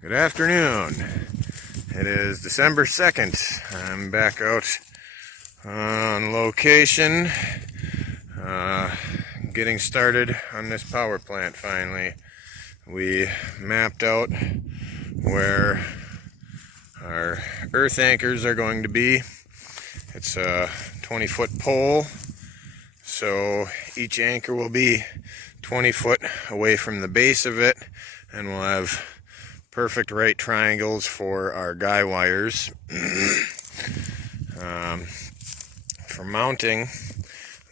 Good afternoon. It is December 2nd. I'm back out on location, getting started on this power plant finally. We mapped out where our earth anchors are going to be. It's a 20-foot pole, so each anchor will be 20 foot away from the base of it, and we'll have perfect right triangles for our guy wires. For mounting,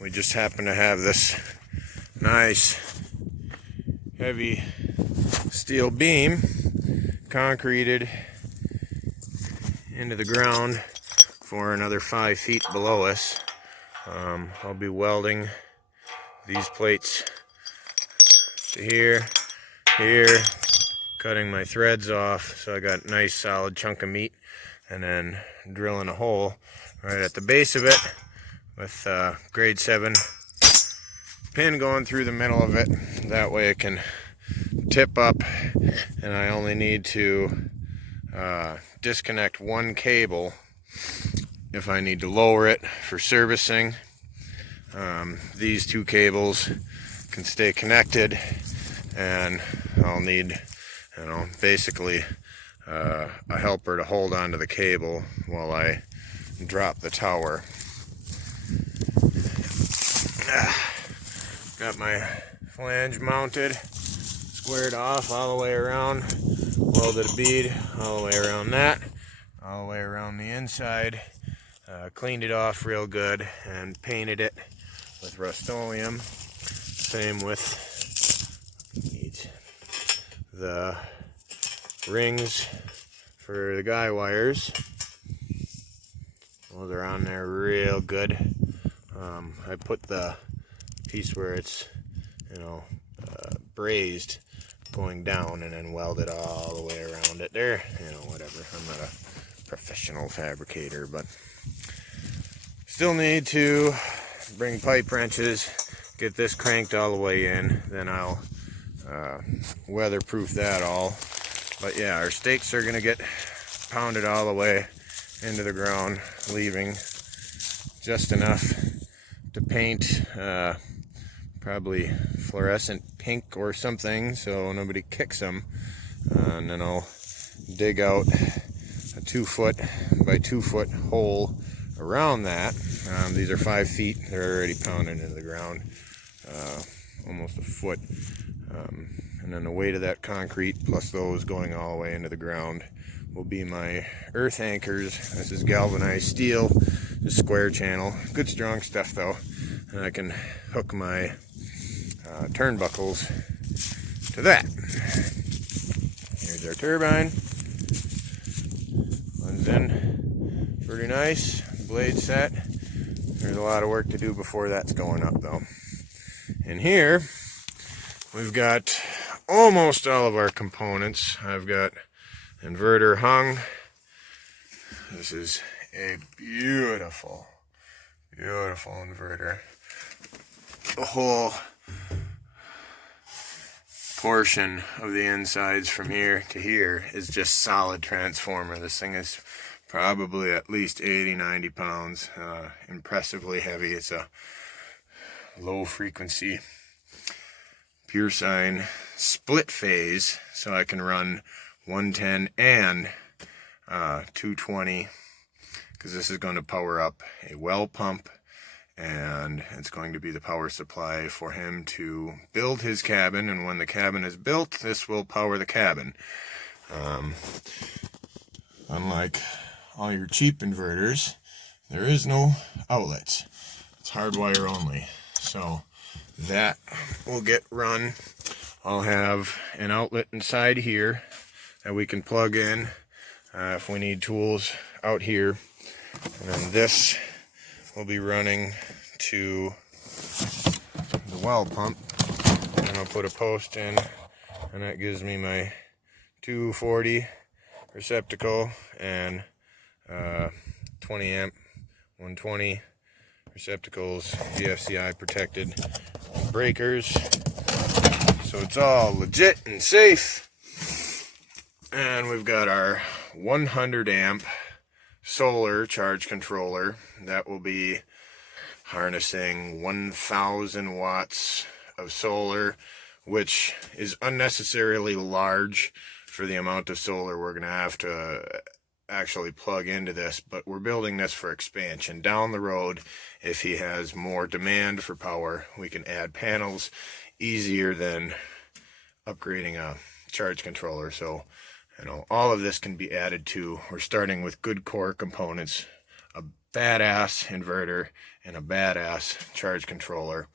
we just happen to have this nice heavy steel beam concreted into the ground for another 5 feet below us. I'll be welding these plates to here, cutting my threads off so I got a nice solid chunk of meat, and then drilling a hole right at the base of it with grade 7 pin going through the middle of it. That way it can tip up, and I only need to disconnect one cable if I need to lower it for servicing. These two cables can stay connected, and I'll need, basically a helper to hold onto the cable while I drop the tower. Got my flange mounted, squared off all the way around, welded a bead all the way around that, all the way around the inside, cleaned it off real good and painted it with Rust-Oleum. Same with the rings for the guy wires. Those are on there real good. I put the piece where it's brazed going down, and then welded all the way around it there. Whatever, I'm not a professional fabricator, but still need to bring pipe wrenches, get this cranked all the way in, then I'll weatherproof that all. But yeah, our stakes are gonna get pounded all the way into the ground, leaving just enough to paint, probably fluorescent pink or something, so nobody kicks them. And then I'll dig out a 2 foot by 2 foot hole around that. These are 5 feet. They're already pounded into the ground, almost a foot. And then the weight of that concrete plus those going all the way into the ground will be my earth anchors. This is galvanized steel, just square channel, good strong stuff though, and I can hook my turnbuckles to that. Here's our turbine. One's in pretty nice, blade set. There's a lot of work to do before that's going up though. In here we've got almost all of our components. I've got inverter hung. This is a beautiful inverter. The whole portion of the insides from here to here is just solid transformer. This thing is probably at least 80-90 pounds. Impressively heavy. It's a low frequency pure sine split phase, so I can run 110 and 220, because this is going to power up a well pump, and it's going to be the power supply for him to build his cabin. And when the cabin is built, this will power the cabin. Unlike all your cheap inverters, there is no outlets. It's hardwire only, so that will get run. I'll have an outlet inside here that we can plug in if we need tools out here, and then this will be running to the well pump, and I'll put a post in, and that gives me my 240 receptacle and 20 amp 120 receptacles, GFCI protected breakers, so it's all legit and safe. And we've got our 100 amp solar charge controller that will be harnessing 1,000 watts of solar, which is unnecessarily large for the amount of solar we're going to have to actually plug into this, but we're building this for expansion. Down the road, if he has more demand for power, we can add panels easier than upgrading a charge controller. So, you know, all of this can be added to. We're starting with good core components, a badass inverter, and a badass charge controller.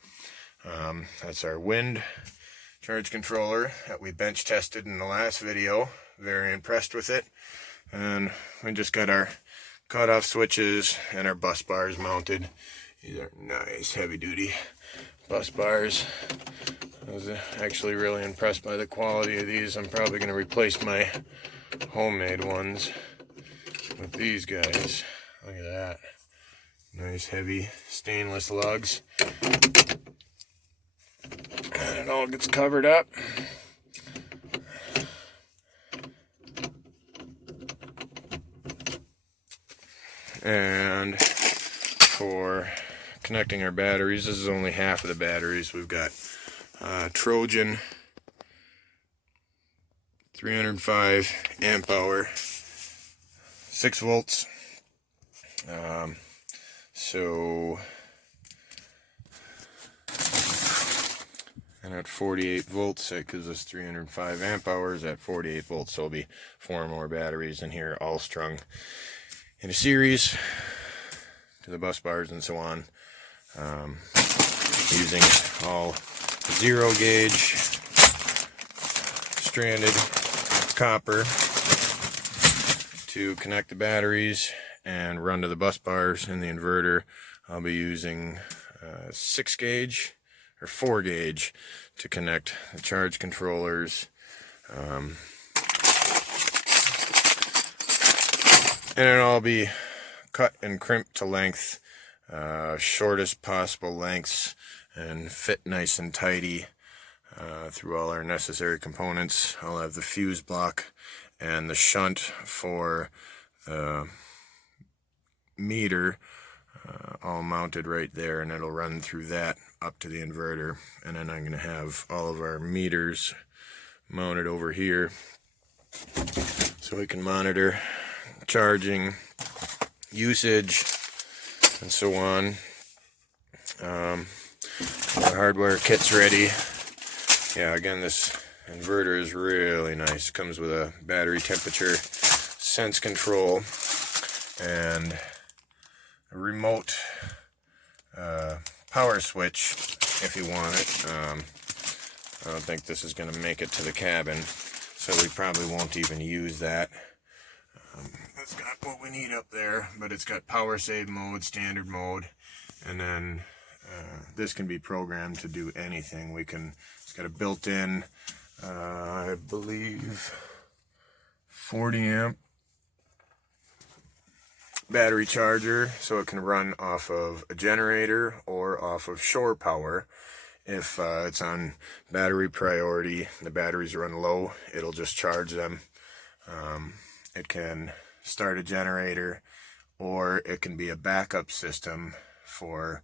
That's our wind charge controller that we bench tested in the last video. Very impressed with it. And we just got our cutoff switches and our bus bars mounted. These are nice heavy duty bus bars. I was actually really impressed by the quality of these. I'm probably going to replace my homemade ones with these guys. Look at that. Nice heavy stainless lugs. And it all gets covered up. And for connecting our batteries, this is only half of the batteries. We've got Trojan 305 amp hour, 6 volts. And at 48 volts, that gives us 305 amp hours at 48 volts. So it'll be 4 more batteries in here, all strung in a series to the bus bars and so on, using all 0 gauge stranded copper to connect the batteries and run to the bus bars. In the inverter, I'll be using 6 gauge or 4 gauge to connect the charge controllers. And it'll all be cut and crimped to length, shortest possible lengths, and fit nice and tidy through all our necessary components. I'll have the fuse block and the shunt for the meter all mounted right there, and it'll run through that up to the inverter. And then I'm going to have all of our meters mounted over here so we can monitor charging, usage, and so on. Our hardware kit's ready. Yeah, again, this inverter is really nice. Comes with a battery temperature sense control and a remote power switch if you want it. I don't think this is going to make it to the cabin, so we probably won't even use that. It's got what we need up there, but it's got power save mode, standard mode, and then this can be programmed to do anything. It's got a built-in, I believe, 40 amp battery charger, so it can run off of a generator or off of shore power. If it's on battery priority, the batteries run low, it'll just charge them. It can start a generator, or it can be a backup system for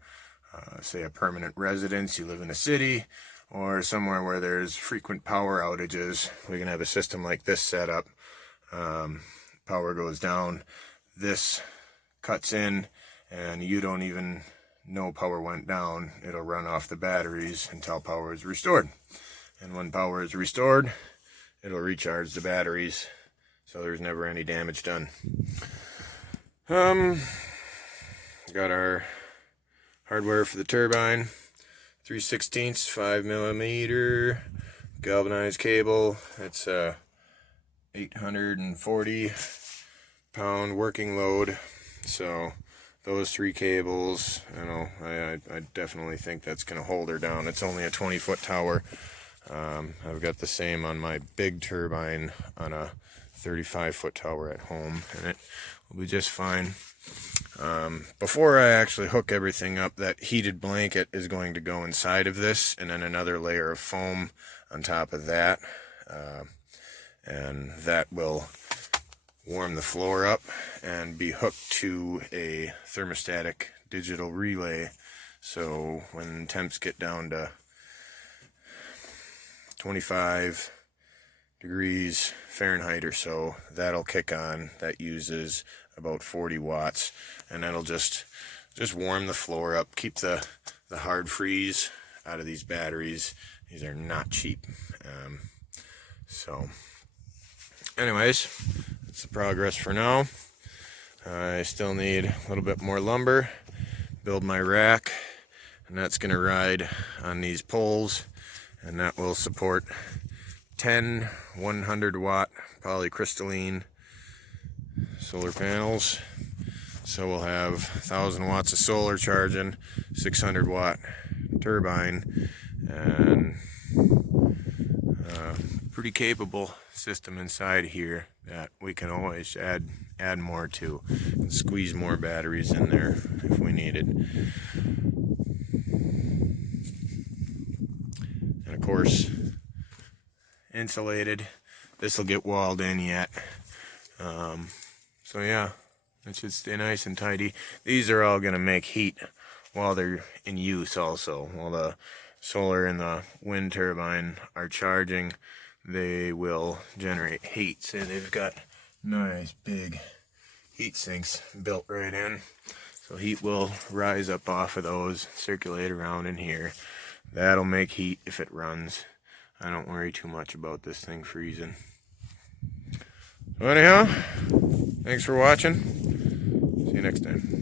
say a permanent residence. You live in a city or somewhere where there's frequent power outages. We can have a system like this set up. Power goes down, this cuts in, and you don't even know power went down. It'll run off the batteries until power is restored, and when power is restored, it'll recharge the batteries, so there's never any damage done. Got our hardware for the turbine, 3/16 5mm galvanized cable. It's a 840 pound working load, so those 3 cables, you know, I definitely think that's going to hold her down. It's only a 20-foot tower. I've got the same on my big turbine on a 35-foot tower at home, and it will be just fine. Before I actually hook everything up, that heated blanket is going to go inside of this, and then another layer of foam on top of that. and that will warm the floor up and be hooked to a thermostatic digital relay. So when temps get down to 25 degrees Fahrenheit or so, that'll kick on. That uses about 40 watts, and that'll just warm the floor up, keep the hard freeze out of these batteries. These are not cheap. So anyways, that's the progress for now. I still need a little bit more lumber, build my rack, and that's going to ride on these poles, and that will support 10 100-watt polycrystalline solar panels. So we'll have 1,000 watts of solar charging, 600-watt turbine, and pretty capable system inside here that we can always add more to and squeeze more batteries in there if we needed. And of course, insulated. This will get walled in yet. So yeah, it should stay nice and tidy. These are all going to make heat while they're in use also. While the solar and the wind turbine are charging, they will generate heat. So they've got nice big heat sinks built right in. So heat will rise up off of those, circulate around in here. That'll make heat if it runs. I don't worry too much about this thing freezing. So anyhow, thanks for watching. See you next time.